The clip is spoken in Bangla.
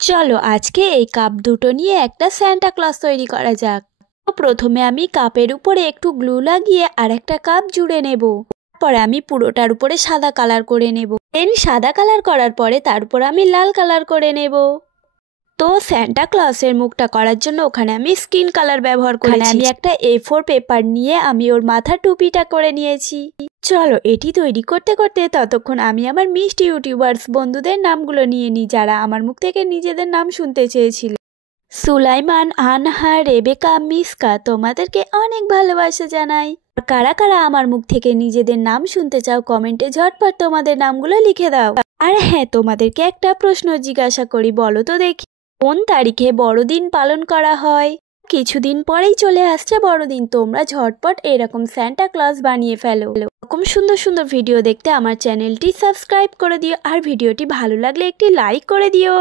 চলো আজকে এই কাপ দুটো নিয়ে একটা সান্টা ক্লজ তৈরি করা যাক। তো প্রথমে আমি কাপের উপরে একটু গ্লু লাগিয়ে আর একটা কাপ জুড়ে নেব। তারপরে আমি পুরোটার উপরে সাদা কালার করে নেব। দেন সাদা কালার করার পরে তার উপর আমি লাল কালার করে নেব। তো সান্টা ক্লজের মুখটা করার জন্য ওখানে আমি স্কিন কালার ব্যবহার করেছি। আমি একটা A4 পেপার নিয়ে আমি ওর মাথার টুপিটা করে নিয়েছি। চলো এটি তৈরি করতে করতে ততক্ষণ আমি আমার মিষ্টি ইউটিউবার্স বন্ধুদের নামগুলো নিয়ে নিই, যারা আমার মুখ থেকে নিজেদের নাম শুনতে চেয়েছিল। সুলাইমান, আনহা, রেবেকা, মিসকা, তোমাদেরকে অনেক ভালোবাসা জানাই। কারা কারা আমার মুখ থেকে নিজেদের নাম শুনতে চাও কমেন্টে ঝটপট তোমাদের নামগুলো লিখে দাও। আর হ্যাঁ, তোমাদেরকে একটা প্রশ্ন জিজ্ঞাসা করি, বলো তো দেখি কোন তারিখে বড়দিন পালন করা হয়? কিছুদিন পরেই চলে আসছে বড়দিন। তোমরা ঝটপট এরকম সান্টা ক্লজ বানিয়ে ফেলো। এরকম সুন্দর সুন্দর ভিডিও দেখতে আমার চ্যানেলটি সাবস্ক্রাইব করে দিও, আর ভিডিওটি ভালো লাগলে একটি লাইক করে দিও।